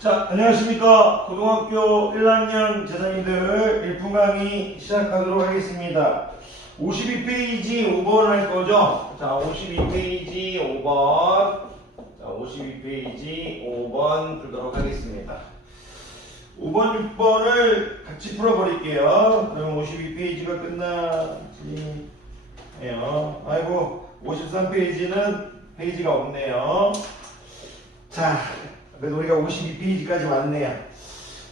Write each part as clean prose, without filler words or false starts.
자, 안녕하십니까. 고등학교 1학년 제3인들 1분 강의 시작하도록 하겠습니다. 52페이지 5번 할 거죠? 자, 52페이지 5번. 자, 52페이지 5번 풀도록 하겠습니다. 5번, 6번을 같이 풀어버릴게요. 그럼 52페이지가 끝나지. 아이고, 53페이지는 페이지가 없네요. 자, 그래도 우리가 52페이지까지 왔네요.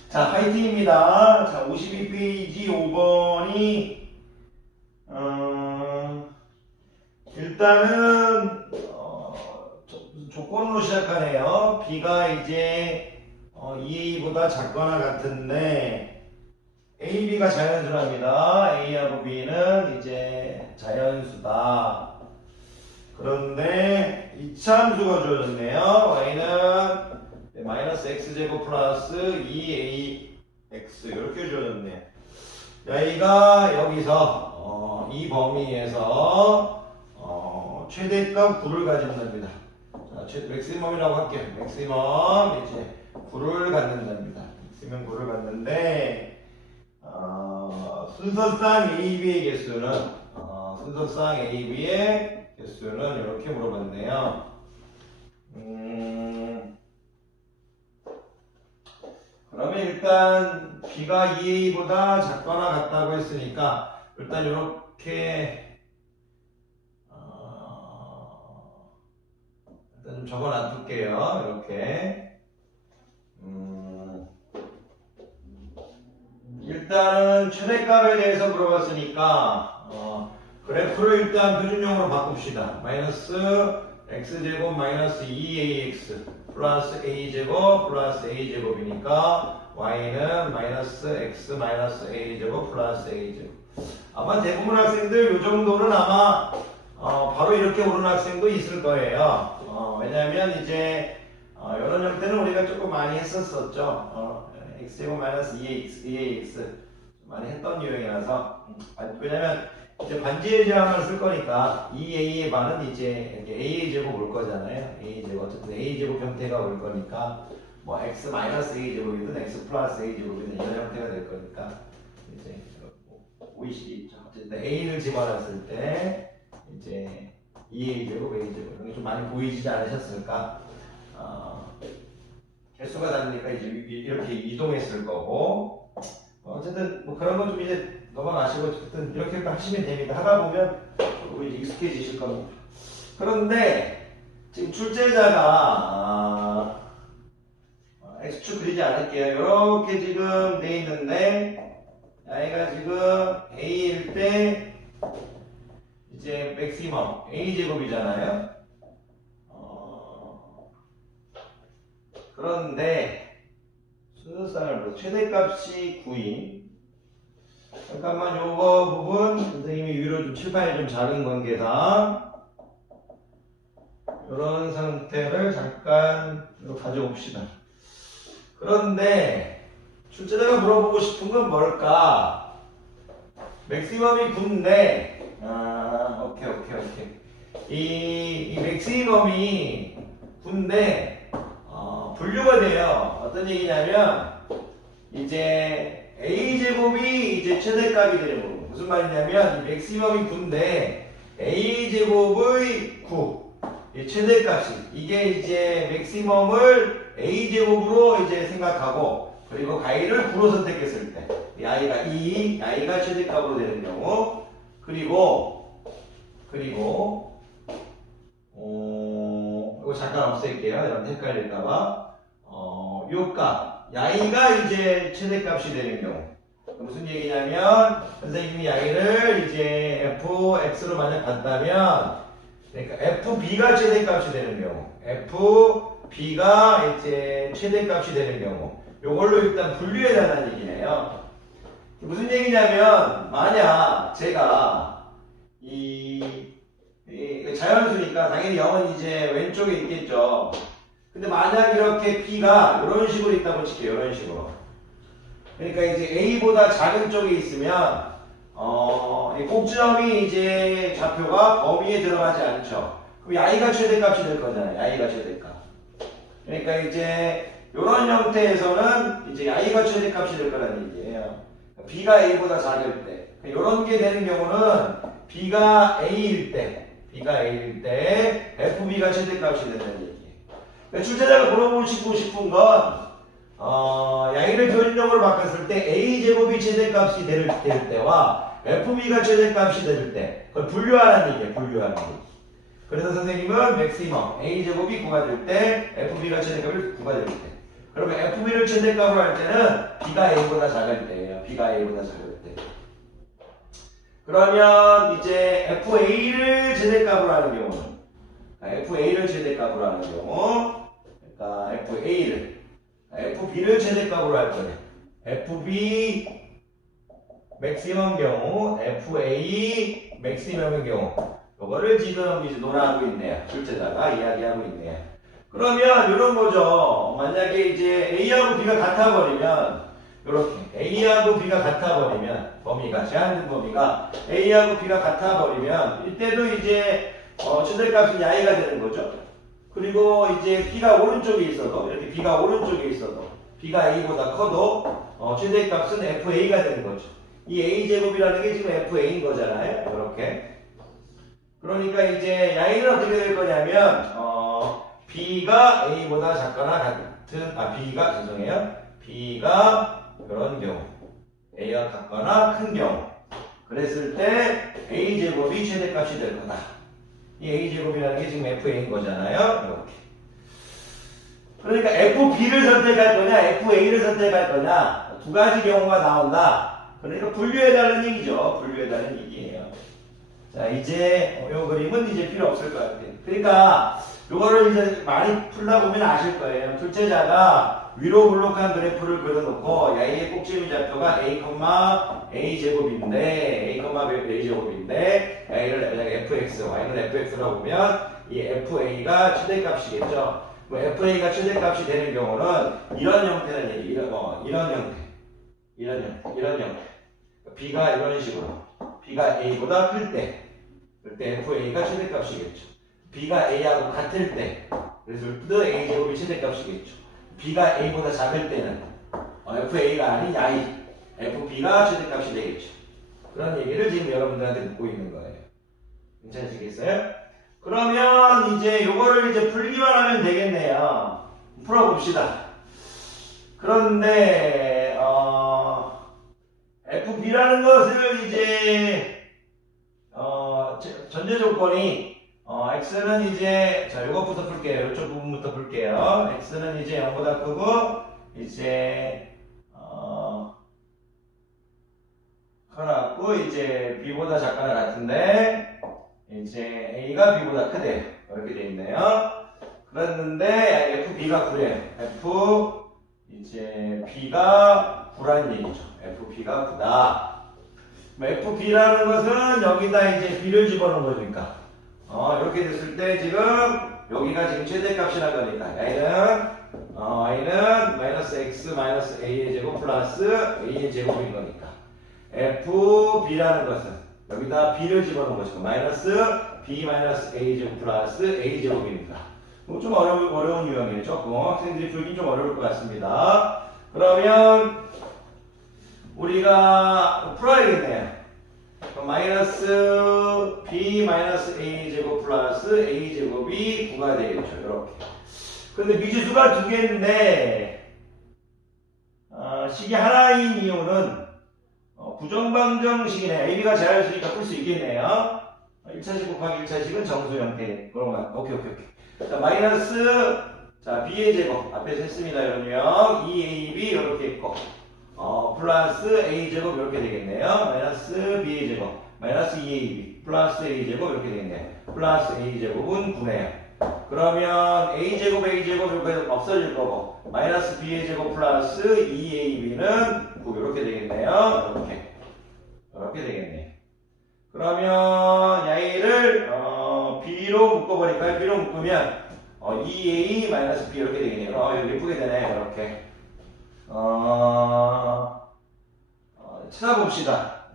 자, 파이팅입니다. 자, 52페이지 5번이 일단은 조건으로 시작하네요. B가 이제 2A보다 작거나 같은데 A, B가 자연수랍니다. A하고 B는 이제 자연수다. 그런데 이차함수가 주어졌네요. Y는 마이너스 x제곱 플러스 2ax 이렇게 주어졌네요. 여기가 여기서 이 범위에서 최대값 9를 가진답니다. 자, 맥시멈이라고 할게요. 맥시멈 이제 9를 갖는답니다. 맥시멈 9를 갖는데 순서상 AB의 개수는 순서상 AB의 개수는 이렇게 물어봤네요. 그러면 일단 B가 2A보다 작거나 같다고 했으니까 일단 이렇게 일단 좀 적어 놔둘게요. 이렇게 일단은 최대값에 대해서 물어봤으니까 그래프를 일단 표준형으로 바꿉시다. 마이너스 x제곱 마이너스 2ax 플러스 a제곱 플러스 a제곱이니까 y는 마이너스 x 마이너스 a제곱 플러스 a제곱. 아마 대부분 학생들 이 정도는 아마 바로 이렇게 오른 학생도 있을 거예요. 왜냐하면 이제 이런 형태는 우리가 조금 많이 했었었죠. x제곱 마이너스 2ax 많이 했던 유형이라서 왜냐면 이제 반지의 제왕을 쓸 거니까 2a의 반은 이제 a의 제곱 올 거잖아요. a의 제곱 어쨌든 a의 제곱 형태가 올 거니까 뭐 x 마이너스 a 제곱이든 x 플러스 a 제곱이든 이런 형태가 될 거니까 이제 OECD 어쨌든 a를 집어넣었을 때 이제 2a 제곱 a 제곱 이런 게 좀 많이 보이지 않으셨을까? 개수가 다르니까 이제 이렇게 이동했을 거고 어쨌든 뭐 그런 건 좀 이제 넘어가시고 어쨌든 이렇게 하시면 됩니다. 하다 보면 조금 이제 익숙해지실 겁니다. 그런데 지금 출제자가 X축 그리지 않을게요. 이렇게 지금 돼 있는데 여기가 지금 A일 때 이제 맥시멈 A제곱이잖아요. 그런데 순서상을 최대값이 9인 잠깐만 요거 부분 선생님이 위로 좀 칠판이 좀 작은 관계상 이런 상태를 잠깐 가져봅시다. 그런데 출제자가 물어보고 싶은 건 뭘까? 맥시멈이 9인데 오케이. 이 맥시멈이 9인데 분류가 돼요. 어떤 얘기냐면 이제 a제곱이 이제 최대값이 되는 거고 무슨 말이냐면 이 맥시멈이 9인데 a제곱의 9 이 최대값이 이게 이제 맥시멈을 a제곱으로 이제 생각하고 그리고 가이를 9로 선택했을 때 이 i가 2, i가 최대값으로 되는 경우 그리고 이거 잠깐 없앨게요. 여러분 헷갈릴까봐 요 값 i가 이제 최대값이 되는 경우 무슨 얘기냐면 선생님이 i를 이제 fx로 만약 봤다면 그러니까 fb가 최대값이 되는 경우 fb가 이제 최대값이 되는 경우 요걸로 일단 분류해달라는 얘기네요. 무슨 얘기냐면 만약 제가 이 자연수니까 당연히 0은 이제 왼쪽에 있겠죠. 근데 만약 이렇게 B가 이런 식으로 있다고 칠게요. 이런 식으로. 그러니까 이제 A보다 작은 쪽에 있으면 이 꼭지점이 이제 좌표가 범위에 들어가지 않죠. 그럼 i가 최대값이 될 거잖아요. i가 최대값. 그러니까 이제 이런 형태에서는 이제 i가 최대값이 될 거라는 얘기예요. b가 a보다 작을 때. 이런 게 되는 경우는 b가 a일 때 fb가 최대값이 된다는 얘기예요. 그러니까 출제자가 물어보시고 싶은 건 양의를 표준형으로 바꿨을 때 a제곱이 최대값이 될 때와 fb가 최대값이 될 때 그걸 분류하라는 얘기예요. 분류하는 얘기. 그래서 선생님은 맥시멈 a제곱이 9가 될 때 fb가 최대값이 9가 될 때 그러면 fb를 최대값으로 할 때는 b가 a보다 작을 때예요. b가 a보다 작을 때. 그러면 이제 fa를 최대값으로 하는 경우는 fa를 최대값으로 하는 경우 그러니까 fb를 최대값으로 할 거예요. fb 맥시멈 경우 fa 맥시멈의 경우 이거를 지금 이제 논하고 있네요. 출제자가 이야기하고 있네요. 그러면 이런 거죠. 만약에 이제 a하고 b가 같아버리면 이렇게 a하고 b가 같아버리면 범위가 제한된 범위가 a하고 b가 같아버리면 이때도 이제 최대값이 i가 되는 거죠. 그리고 이제 b가 오른쪽에 있어도 이렇게 b가 오른쪽에 있어도 b가 a보다 커도 최대값은 fa가 되는 거죠. 이 a제곱이라는 게 지금 fa인 거잖아요. 이렇게. 그러니까 이제 양의는 어떻게 될 거냐면 b가 a보다 작거나 같은 b가 이런 경우 a가 같거나 큰 경우 그랬을 때 a제곱이 최대값이 될 거다. 이 a제곱이라는 게 지금 fa인 거잖아요. 이렇게. 그러니까 fb를 선택할 거냐 fa를 선택할 거냐 두 가지 경우가 나온다. 그러니까 분류해달라는 얘기죠. 분류해달라는 얘기예요. 자, 이제 이 그림은 이제 필요 없을 것 같아요. 그러니까 이거를 이제 많이 풀다 보면 아실 거예요. 출제자가 위로 블록한 그래프를 그려놓고 ya의 꼭지미 좌표가 a, a제곱인데 a제곱인데 ya를 fx, y는 fx라고 보면 이 fa가 최대값이겠죠. 뭐 fa가 최대값이 되는 경우는 이런 형태는 얘기, 이런 형태. b가 이런 식으로 b가 a보다 클 때 그때 fa가 최대값이겠죠. b가 a하고 같을 때 그래서 a제곱이 최대값이겠죠. b가 a보다 작을 때는 fa가 아닌 i, fb가 최대값이 되겠죠. 그런 얘기를 지금 여러분들한테 묻고 있는 거예요. 괜찮으시겠어요? 그러면 이제 요거를 이제 풀기만 하면 되겠네요. 풀어봅시다. 그런데 fb라는 것을 이제 전제 조건이 x는 이제 자 요것부터 풀게요. 이쪽 부분부터 풀게요. x는 이제 0보다 크고 이제 커놨고 이제 b보다 작거나 같은데 이제 a가 b보다 크대요. 이렇게 돼 있네요. 그랬는데 fb가 9래요. 이제 b가 9라는 얘기죠. fb가 9다. fb라는 것은 여기다 이제 b를 집어넣은 거니까 이렇게 됐을 때 지금 여기가 지금 최대값이라 거니까 y는 마이너스 x 마이너스 a의 제곱 플러스 a의 제곱인 거니까 fb라는 것은 여기다 b를 집어넣은 것이고 마이너스 b 마이너스 a 제곱 플러스 a 제곱입니다. 좀 어려운 유형이에요. 조금 학생들이 풀기 좀 어려울 것 같습니다. 그러면 우리가 풀어야겠네요. 마이너스 b 마이너스 a 제곱 플러스 a 제곱이 9가 되겠죠. 이렇게. 근데 미지수가 두 개인데 식이 하나인 이유는 부정방정식이네. ab가 제할수니까 풀 수 있겠네요. 1차식 곱하기 1차식은 정수 형태. 그런 거. 오케이. 자, 마이너스 자 b의 제곱 앞에서 했습니다. 이러면 2ab 이렇게 있고 플러스 a제곱 이렇게 되겠네요. 마이너스 b의 제곱 마이너스 2ab 플러스 a제곱 이렇게 되겠네요. 플러스 a제곱은 9네요. 그러면 a제곱 이렇게 없어질 거고 마이너스 b의 제곱 플러스 2ab는 9 이렇게 되겠네요. 이렇게 되겠네요. 그러면 야이를 b로 묶어버릴까요? b로 묶으면 2a 마이너스 b 이렇게 되겠네요. 여기 예쁘게 되네요. 이렇게 찾아봅시다.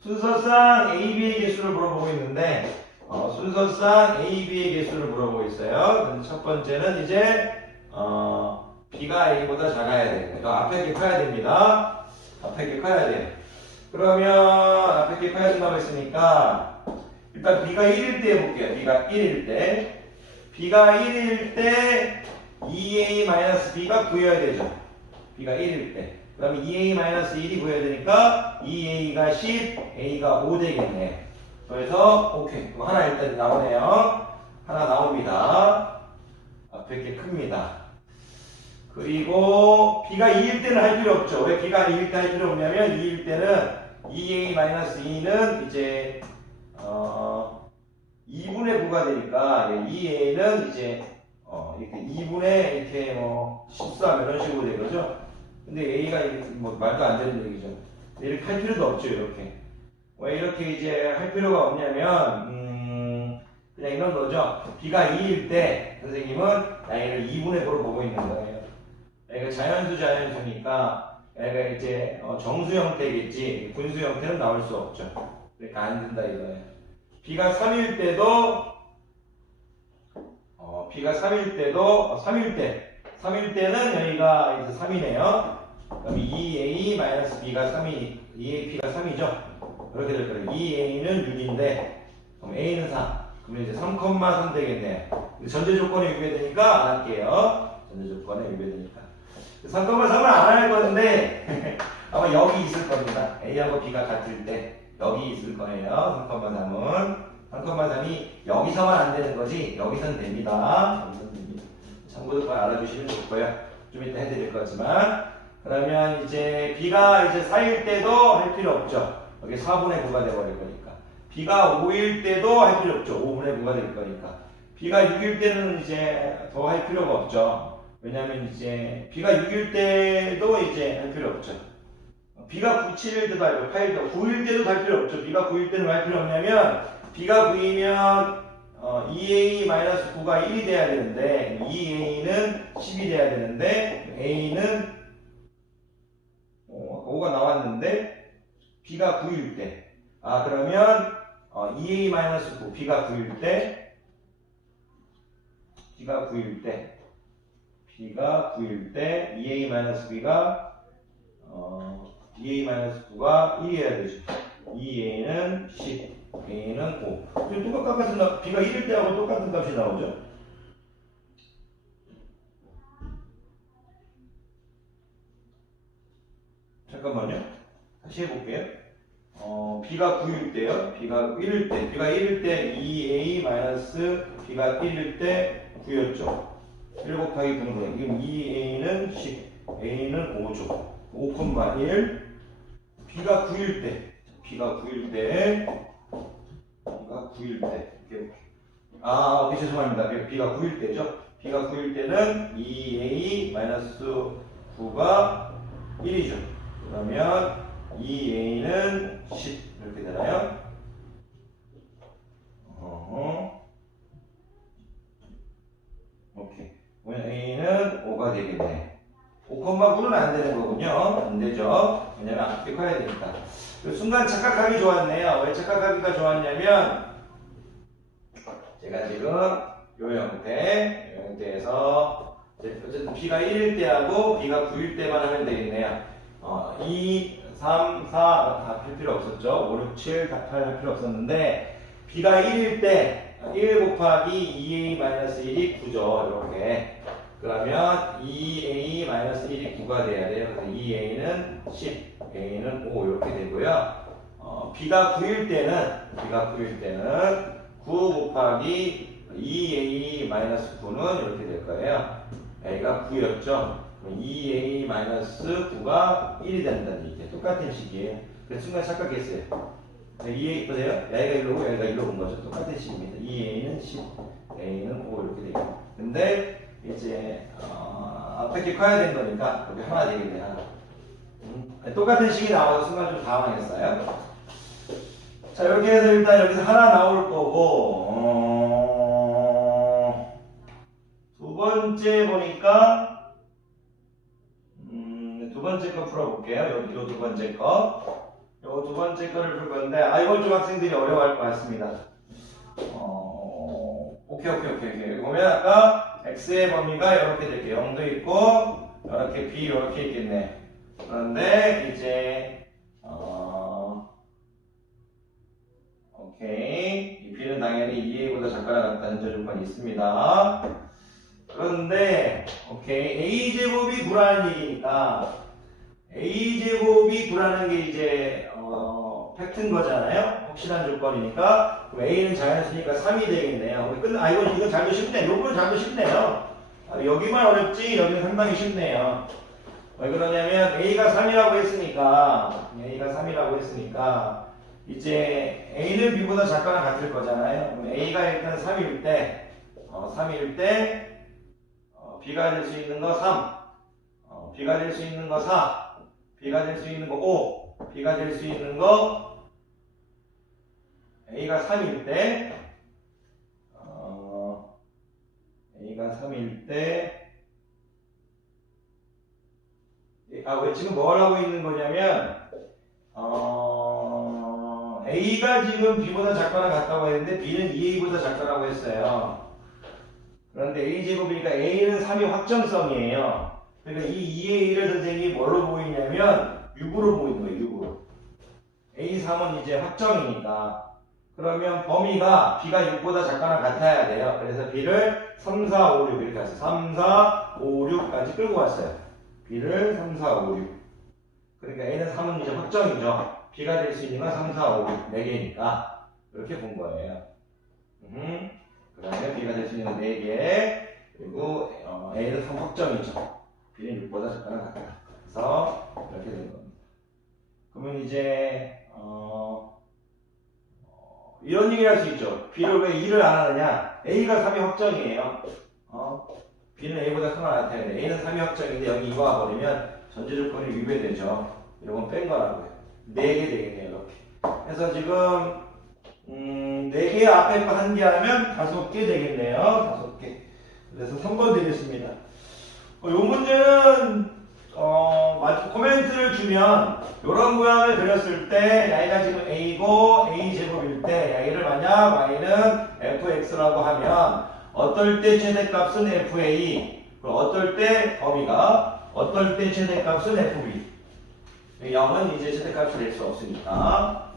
순서상 a, b의 개수를 물어보고 있는데 순서상 a, b의 개수를 물어보고 있어요. 첫 번째는 이제 b가 a보다 작아야 돼. 그러니까 앞에 게 커야 됩니다. 앞에 게 커야 돼요. 그러면 앞에 게 커야 된다고 했으니까 일단 b가 1일 때 해볼게요. b가 1일 때. b가 1일 때 2a-b가 구해야 되죠. b가 1일 때. 그러면 2a-1이 구해야 되니까 2a가 10, a가 5 되겠네. 그래서 오케이. 그럼 하나 일단 나오네요. 하나 나옵니다. 앞에 게 큽니다. 그리고 b가 2일 때는 할 필요 없죠. 왜 b가 2일 때 할 필요 없냐면 2일 때는 2a-2는 이제 2분의 9가 되니까 2a는 이제 이렇게 2분의 이렇게 뭐 13 이런 식으로 되거죠. 근데 a가 뭐 말도 안 되는 얘기죠. 이렇게 할 필요도 없죠. 이렇게 왜 이렇게 이제 할 필요가 없냐면 그냥 이런 거죠. b가 2일 때 선생님은 얘를 2분의 9로 보고 있는 거예요. 얘가 자연수니까 얘가 이제 정수 형태겠지 분수 형태는 나올 수 없죠. 그러니까 안 된다 이거예요. b가 3일 때도 b가 3일 때는 여기가 이제 3이네요. 그럼 2a-b가 3이 2ap가 3이죠. 이렇게 될 거예요. 2a는 6인데 그럼 a는 4. 그러면 이제 3,3 되겠네요. 전제 조건에 위배되니까 안 할게요. 전제 조건에 위배되니까 3,3을 안 할 건데 아마 여기 있을 겁니다. a하고 b가 같을 때 여기 있을 거예요. 3,3은 3,3이 여기서만 안 되는 거지 여기선 됩니다. 여기선 됩니다. 참고도 그걸 알아주시면 좋고요. 좀 이따 해드릴 거지만 그러면 이제 b가 이제 4일 때도 할 필요 없죠. 여기 4분의 9가 돼버릴 거니까. b가 5일 때도 할 필요 없죠. 5분의 9가 될 거니까. b가 6일 때는 이제 더 할 필요가 없죠. 왜냐면 이제 b가 6일 때도 이제 할 필요 없죠. b가 7일 때도 할 필요, 8일 때, 9일 때도 할 필요 없죠. b가 9일 때는 할 필요 없냐면 b가 9이면 2a-9가 1이 돼야 되는데 2a는 10이 돼야 되는데 a는 5가 나왔는데 b가 9일 때 그러면 2a-9 b가 9일 때 b가 9일 때 2a-b가 2a-9가 1이어야 되죠. 2a는 10, a는 5. 지금 똑같은 b가 1일 때하고 똑같은 값이 나오죠. 잠깐만요. 다시 해볼게요. b가 9일 때요. b가 1일 때 2a-b가 1일 때 9였죠. 1 곱하기 9는 지금 2a는 10, a는 5죠. 5,1 b가 9일 때 오케이, 죄송합니다. b가 9일 때죠. b가 9일 때는 2a-9가 1이죠. 그러면 2a는 10 이렇게 되나요? 오케이. 그러면 a는 5가 되겠네. 5,9는 안 되는 거군요. 안 되죠. 왜냐면 앞에 커야 되니까. 순간 착각하기 좋았네요. 왜 착각하기가 좋았냐면 제가 지금 요 형태에서 어쨌든 b가 1일 때하고 b가 9일 때만 하면 되겠네요. 2, 3, 4 다 할 필요 없었죠. 5, 6, 7 다 할 필요 없었는데 b가 1일 때 1 곱하기 2a-1이 9죠. 이렇게. 그러면 2a-1이 9가 돼야 돼요. 그래서 2a는 10, a는 5 이렇게 되고요. b가 9일 때는 9 곱하기 2a-9는 이렇게 될 거예요. a가 9였죠. 2a-9가 1이 된다는 얘기예요. 똑같은 식이에요. 그래서 순간 착각했어요. 2a 보세요. 얘가 1로 오고 얘가 1로 온 거죠. 똑같은 식입니다. 2a는 10, a는 5 이렇게 되고. 근데 이제 앞에 게 커야 되는 거니까 여기 하나 되겠네. 하나. 똑같은 식이 나와서 순간 좀 당황했어요. 자, 이렇게 해서 일단 여기서 하나 나올 거고 두 번째 보니까 두 번째 거 풀어볼게요. 요 두 번째 거. 요 두 번째 거를 풀 건데 이걸 좀 학생들이 어려워할 것 같습니다. 오케이. 보면 아까 x의 범위가 이렇게 될게 0도 있고 이렇게 b 이렇게 있겠네. 그런데 이제 오케이 이 b는 당연히 2a보다 작거나 같다는 조건이 있습니다. 그런데 오케이 a제곱이 구라는 얘기니까 a제곱이 구라는 게 이제 팩트인 거잖아요. 확실한 조건이니까 그럼 a는 자연수니까 3이 되겠네요. 이거 잘도 쉽네. 요거는 잘도 쉽네요. 여기만 어렵지 여기는 상당히 쉽네요. 왜 그러냐면 a가 3이라고 했으니까 이제 a는 b보다 작거나 같을 거잖아요. 그럼 a가 일단 3일 때 b가 될 수 있는 거 3, b가 될 수 있는 거 4, b가 될 수 있는 거 5, b가 될 수 있는 거 a가 3일 때 왜 지금 뭘 하고 있는 거냐면 a가 지금 b보다 작거나 같다고 했는데 b는 2a보다 작다라고 했어요. 그런데 a제곱이니까 a는 3이 확정성이에요. 그러니까 이 2a를 선생님이 뭘로 보이냐면 6으로 보이는 거예요. 6으로. a3은 이제 확정이니까. 그러면 범위가 b가 6보다 작거나 같아야 돼요. 그래서 b를 3, 4, 5, 6 이렇게 왔어요. 3, 4, 5, 6까지 끌고 왔어요. b를 3, 4, 5, 6. 그러니까 a는 3은 이제 확정이죠. b가 될 수 있는 건 3, 4, 5, 6, 4개니까 이렇게 본 거예요. 그다음에 b가 될 수 있는 건 4개. 그리고 a는 3 확정이죠. b는 6보다 작거나 같다. 그래서 이렇게 된 겁니다. 그러면 이제 이런 얘기를 할 수 있죠. b를 왜 2를 안 하느냐? a가 3이 확정이에요. b는 a보다 크거나 같아야 돼. a는 3이 확정인데 여기 2가 와버리면 전제 조건이 위배되죠. 이건 뺀 거라고요. 4개 되겠네요. 이렇게. 그래서 지금 4개 앞에 거 1개 하면 5개 되겠네요. 5개. 그래서 3번 되겠습니다. 이 문제는 코멘트를 주면 이런 모양을 그렸을 때 y가 지금 a고 a제곱일 때 y를 만약 y는 fx라고 하면 어떨 때 최대값은 fa, 어떨 때 범위가 어떨 때 최대값은 fb. 0은 이제 최대값을 낼 수 없으니까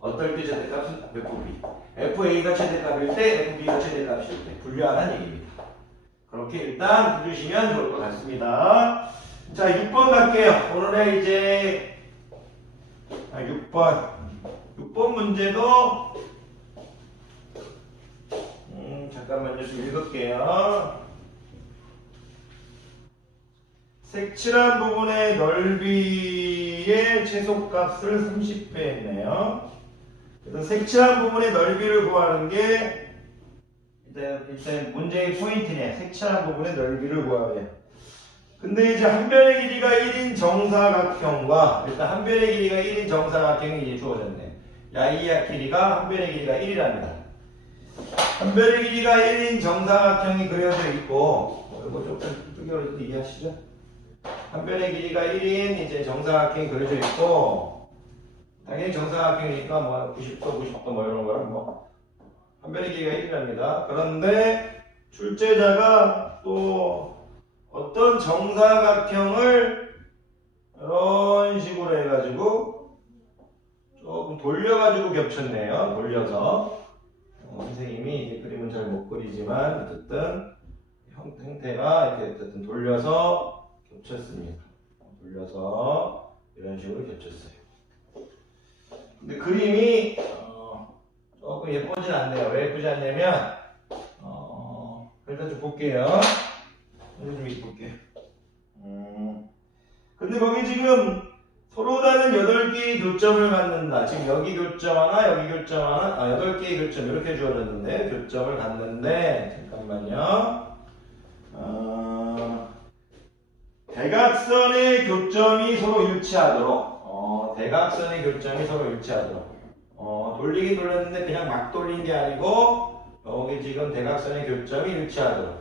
어떨 때 최대값은 fb. fa가 최대값일 때 fb가 최대값일 때 분류하는 얘기입니다. 그렇게 일단 해주시면 좋을 것 같습니다. 자, 6번 갈게요. 오늘의 이제 6번 문제도 잠깐만요. 좀 읽을게요. 색칠한 부분의 넓이의 최소값을 30배 했네요. 그래서 색칠한 부분의 넓이를 구하는 게 일단 문제의 포인트네. 색칠한 부분의 넓이를 구하래요. 근데 이제 한 변의 길이가 1인 정사각형과 일단 한 변의 길이가 1인 정사각형이 이제 주어졌네. 야이야 길이가 한 변의 길이가 1이랍니다. 한 변의 길이가 1인 정사각형이 그려져 있고 이거 조금 뚜겨서 이해하시죠? 한 변의 길이가 1인 이제 정사각형이 그려져 있고 당연히 정사각형이니까 뭐 90도, 90도 뭐 이런 거랑 한 변의 길이가 1이랍니다. 그런데 출제자가 또 어떤 정사각형을 이런 식으로 해가지고 조금 돌려가지고 겹쳤네요. 돌려서 선생님이 이제 그림은 잘 못 그리지만 어쨌든 형태가 이렇게 어쨌든 돌려서 겹쳤습니다. 돌려서 이런 식으로 겹쳤어요. 근데 그림이 조금 예쁘진 않네요. 왜 예쁘지 않냐면 일단 좀 볼게요. 좀 볼게요. 근데 거기 지금 서로 다른 8개의 교점을 갖는다. 지금 여기 교점 하나, 여기 교점 하나, 8개의 교점 이렇게 주어졌는데 교점을 갖는데 잠깐만요. 대각선의 교점이 서로 일치하도록 대각선의 교점이 서로 일치하도록 돌리긴 돌렸는데 그냥 막 돌린 게 아니고 여기 지금 대각선의 교점이 일치하도록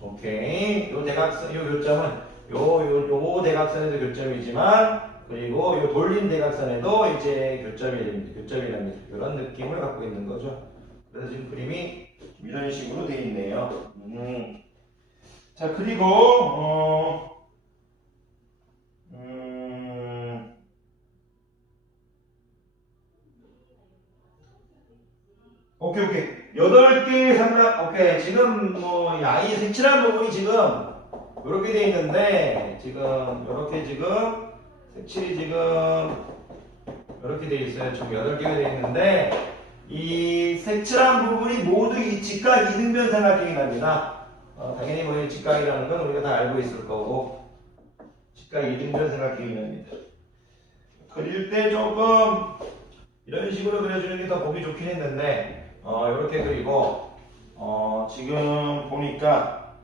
오케이. 요 대각선, 요 교점은 요 대각선에도 교점이지만 그리고 요 돌린 대각선에도 이제 교점이랍니다. 이런 느낌을 갖고 있는 거죠. 그래서 지금 그림이 이런 식으로 되어 있네요. 자, 그리고 오케이, 오케이. 8개의 삼각, 오케이. 지금 뭐, 야이 색칠한 부분이 지금, 이렇게 돼 있는데, 지금, 이렇게 지금, 색칠이 지금, 이렇게 돼 있어요. 총 8개가 돼 있는데, 이 색칠한 부분이 모두 이 직각 이등변 삼각형이 납니다. 당연히 뭐, 이 직각이라는 건 우리가 다 알고 있을 거고, 직각 이등변 삼각형이 납니다. 그릴 때 조금, 이런 식으로 그려주는 게 더 보기 좋긴 했는데, 이렇게 그리고 지금 보니까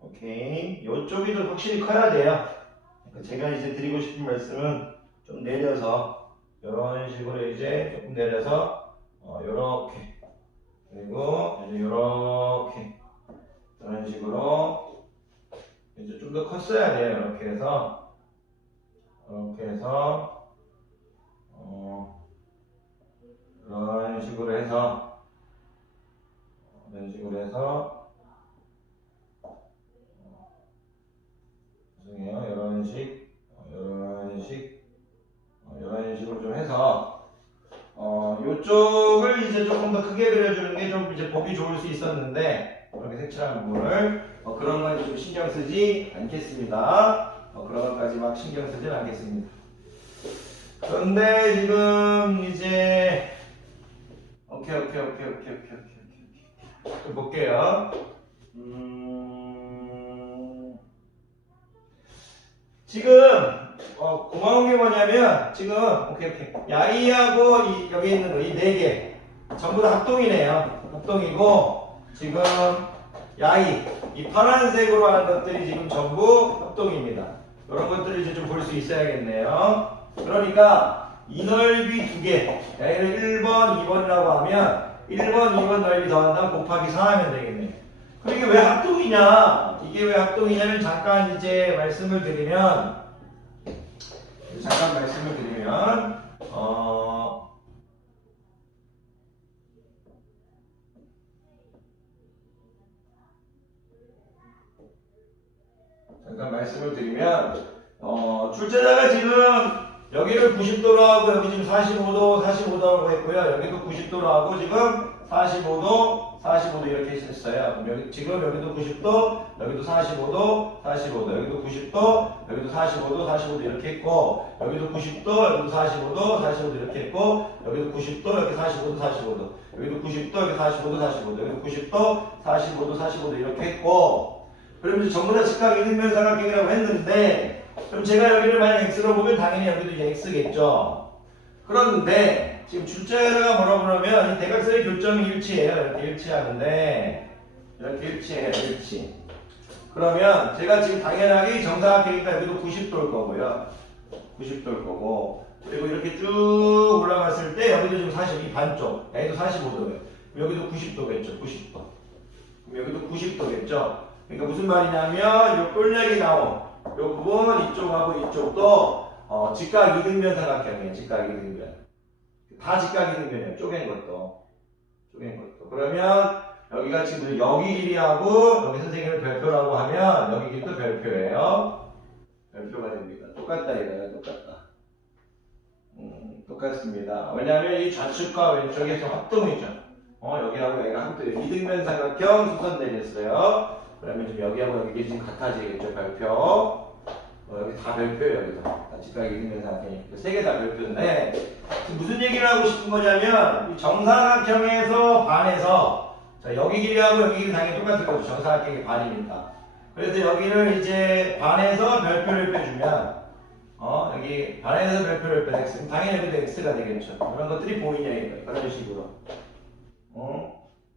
오케이, 이쪽이 좀 확실히 커야 돼요. 제가 이제 드리고 싶은 말씀은 좀 내려서 이런 식으로 이제 조금 내려서 이렇게, 그리고 이제 이렇게 이런 식으로 이제 좀 더 컸어야 돼요. 이렇게 해서 이런 식으로 해서 죄송해요. 이런 식으로 좀 해서 요쪽을 이제 조금 더 크게 그려주는 게 좀 이제 보기 좋을 수 있었는데, 이렇게 색칠한 부분을 그런 건 좀 신경 쓰지 않겠습니다. 그런 것까지 막 신경 쓰진 않겠습니다. 그런데 지금 이제 오케이. 좀 볼게요. 지금 고마운 게 뭐냐면 지금 오케이. 야이하고 여기 있는 거 이 4개 전부 다 합동이네요. 합동이고 지금 야이 이 파란색으로 하는 것들이 지금 전부 합동입니다. 이런 것들을 이제 좀 볼 수 있어야겠네요. 그러니까 이 넓이 2개, 야이를 1번, 2번이라고 하면 1번, 2번 넓이 더한다면 곱하기 4 하면 되겠네요. 그럼 이게 왜 합동이냐? 이게 왜 합동이냐면 잠깐 이제 말씀을 드리면 출제자가 지금 여기를 90도로 하고 여기 지금 45도라고 했고요. 여기도 90도로 하고 지금 45도 이렇게 했어요. 지금 여기도 90도, 여기도 45도, 여기도 90도, 여기도 45도 이렇게 했고, 여기도 90도, 여기도 45도 이렇게 했고, 여기도 90도, 여기 45도, 여기도 90도, 여기 45도, 여기도 90도, 45도 이렇게 했고, 그러면 전부 다 직각 이등변 삼각형이라고 했는데, 그럼 제가 여기를 만약 x로 보면 당연히 여기도 이제 x겠죠. 그런데 지금 출제자가 뭐라고 그러면 이 대각선의 교점이 일치해요. 이렇게 일치하는데 이렇게 일치해요. 일치. 그러면 제가 지금 당연하게 정사각형이니까 여기도 90도일 거고요. 90도일 거고, 그리고 이렇게 쭉 올라갔을 때 여기도 지금 42 반쪽, 여기도 45도예요. 여기도 90도겠죠. 90도. 그럼 여기도 90도겠죠. 그러니까 무슨 말이냐면 이 꼴약이 나온 이 부분 이쪽하고 이쪽도 직각 이등변 삼각형이에요. 직각 이등변. 다 직각 이등변이에요. 쪼갠 것도. 그러면 여기가 지금 여기 길이하고 여기 선생님을 별표라고 하면 여기 길이도 별표예요. 별표가 됩니다. 똑같다 이거야. 똑같습니다. 왜냐하면 이 좌측과 왼쪽이 좀 합동이죠. 여기하고 얘가 합동. 이등변 삼각형 수선 내렸어요. 그러면 지금 여기하고 여기 지금 같아지겠죠. 별표. 여기 다 별표예요. 여기도 다 직각 이등변 삼각형이 3개 다 별표인데, 지금 무슨 얘기를 하고 싶은 거냐면 이 정사각형에서 반해서, 자, 여기 길이하고 여기 길이 당연히 똑같을 거죠. 정사각형이 반이니까. 그래서 여기를 이제 반해서 별표를 빼주면 여기 반해서 별표를 빼 x, 당연히 여기도 x가 되겠죠. 그런 것들이 보이냐 이거예요. 그런 식으로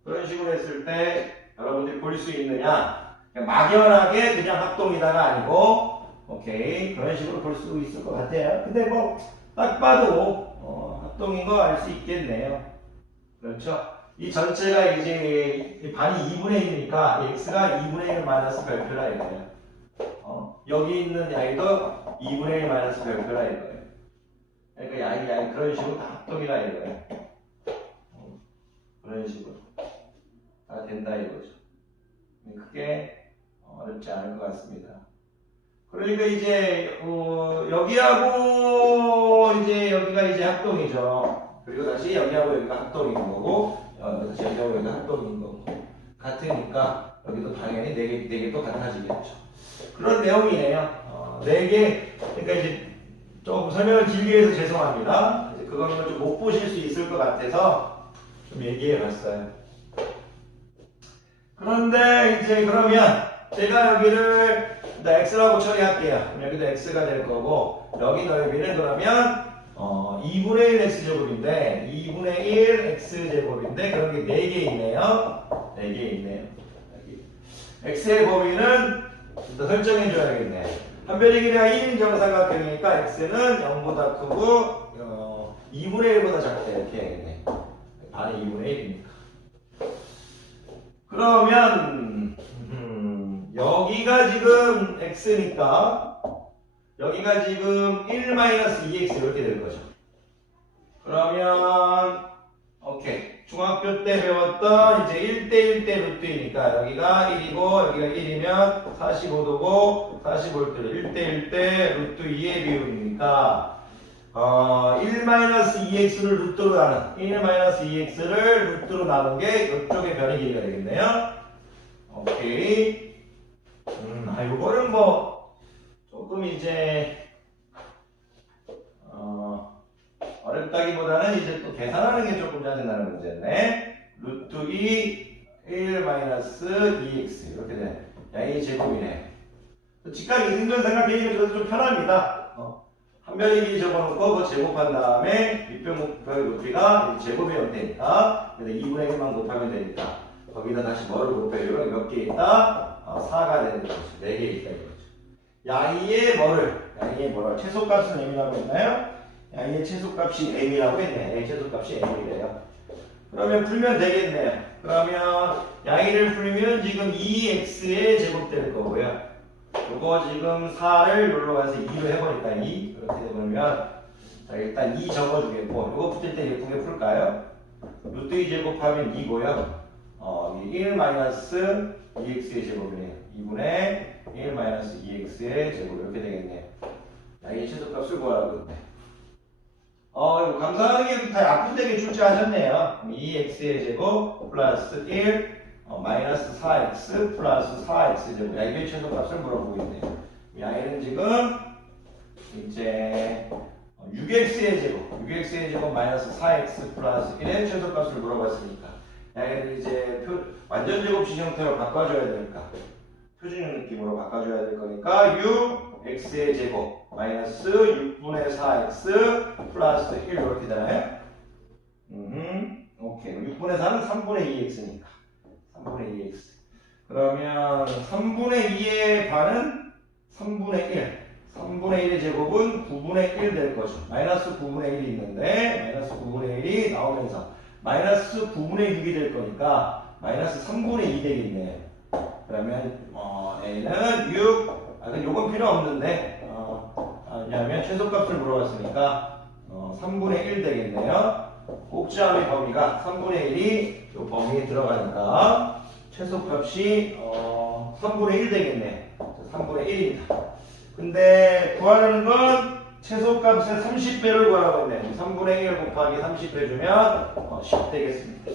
그런 식으로 했을 때 여러분들이 볼 수 있느냐, 그냥 막연하게 그냥 합동이다가 아니고 오케이 그런 식으로 볼 수 있을 것 같아요. 근데 뭐 딱 봐도 합동인 거 알 수 있겠네요. 그렇죠? 이 전체가 이제 반이 2분의 1이니까 x가 2분의 1 마이너스 별표라 이거예요. 여기 있는 야이도 2분의 1 마이너스 별표라 이거예요. 그러니까 야이 그런 식으로 다 합동이라 이거예요. 그런 식으로 다 된다 이거죠. 크게 어렵지 않을 것 같습니다. 그러니까 이제 여기하고 이제 여기가 이제 합동이죠. 그리고 다시 여기하고 여기가 합동인 거고, 다시 여기하고 여기가 합동인 거고 같으니까 여기도 당연히 4개 또 같아지겠죠. 그런 내용이에요. 4개. 그러니까 이제 좀 설명을 길게 해서 죄송합니다. 그거는 좀 못 보실 수 있을 것 같아서 좀 얘기해 봤어요. 그런데 이제 그러면 제가 여기를 x라고 처리할게요. 그럼 여기도 x가 될 거고, 여기 넓이는 그러면 2분의 1 x제곱인데 2분의 1 x제곱인데 그런 게 4개 있네요. 4개 있네요. 여기. x의 범위는 더 설정해 줘야겠네. 한별의 길이가 1인 정삼각형이니까 x는 0보다 크고 2분의 1보다 작다 이렇게 해야겠네. 반이 2분의 1이니까. 그러면 여기가 지금 x니까 여기가 지금 1-2x 이렇게 될 거죠. 그러면 오케이. 중학교 때 배웠던 이제 1대1대 루트이니까 여기가 1이고 여기가 1이면 45도고 45도를 1대1대 루트 2의 비율이니까 1-2x를 루트로 나눈 1-2x를 루트로 나눈 게 이쪽의 변의 길이가 되겠네요. 오케이. 요거는 뭐 조금 이제 어렵다기보다는 이제 또 계산하는 게 조금 짜증나는 문제네. 루트 2 1-2x 이렇게 돼. 양의 제곱이네. 직각 이등변 생각해보니까 좀 편합니다. 한변의 길이 적어놓고 그 제곱한 다음에 밑변 곱하기 높이가 제곱의 형태니까 그래서 2분의 1만 곱하면 되니까 거기다 다시 뭐를 곱해요? 몇 개 있다? 4가 되는 거죠. 4개 있다 이거죠. 양의 뭐를 최소값은 m이라고 했나요? 양의 최소값이 m이라고 했네. 양의 최소값이 m이래요. 그러면 풀면 되겠네요. 그러면 양의를 풀면 지금 2x의 제곱 될 거고요. 요거 지금 4를 여기로 가서 2로 해버릴까? 2 이렇게 되면 자 일단 2 적어주겠고 요거 붙일 때 예쁘게 풀까요? 루트 2 제곱하면 2고요. 1-2x의 제곱이네요. 2분의 1-2x의 제곱 이렇게 되겠네요. 양의 최소값을 구하라고 했네. 이거 감사하게 다 약분되게 출제하셨네요. 2x의 제곱 플러스 1 마이너스 4x 플러스 4x 제곱. 양의 최소값을 물어보고 있네요. 양의는 지금 이제 6x의 제곱 마이너스 4x 플러스 1의 최소값을 물어봤으니까 양의는 이제 완전 제곱식 형태로 바꿔줘야 되니까 표준형 느낌으로 바꿔줘야 될 거니까 6x의 제곱 마이너스 6분의 4x 플러스 1 이렇게 되나요? 오케이. 6분의 4는 3분의 2x니까 3분의 2x. 그러면 3분의 2의 반은 3분의 1. 3분의 1의 제곱은 9분의 1 될 거죠. 마이너스 9분의 1이 있는데 마이너스 9분의 1이 나오면서 마이너스 9분의 6이 될 거니까 마이너스 3분의 2 되겠네. 그러면 A는 6. 근데 요건 필요 없는데 왜냐하면 최소값을 물어봤으니까 3분의 1 되겠네요. 꼭지함의 범위가 3분의 1이 요 범위에 들어가니까 최소값이 3분의 1 되겠네. 3분의 1입니다. 근데 구하려는 건 최소값의 30배를 구하라고 했네. 3분의 1 곱하기 30배 주면 10 되겠습니다.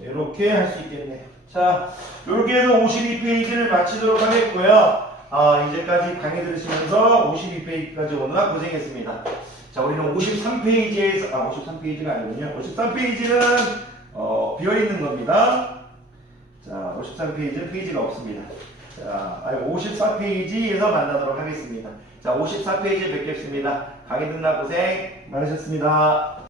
이렇게 할 수 있겠네요. 자, 이렇게 해서 52페이지를 마치도록 하겠고요. 이제까지 강의 들으시면서 52페이지까지 오느라 고생했습니다. 자, 우리는 53페이지에서, 53페이지가 아니군요. 53페이지는, 비어있는 겁니다. 자, 53페이지는 페이지가 없습니다. 자, 54페이지에서 만나도록 하겠습니다. 자, 54페이지에 뵙겠습니다. 강의 듣느라 고생 많으셨습니다.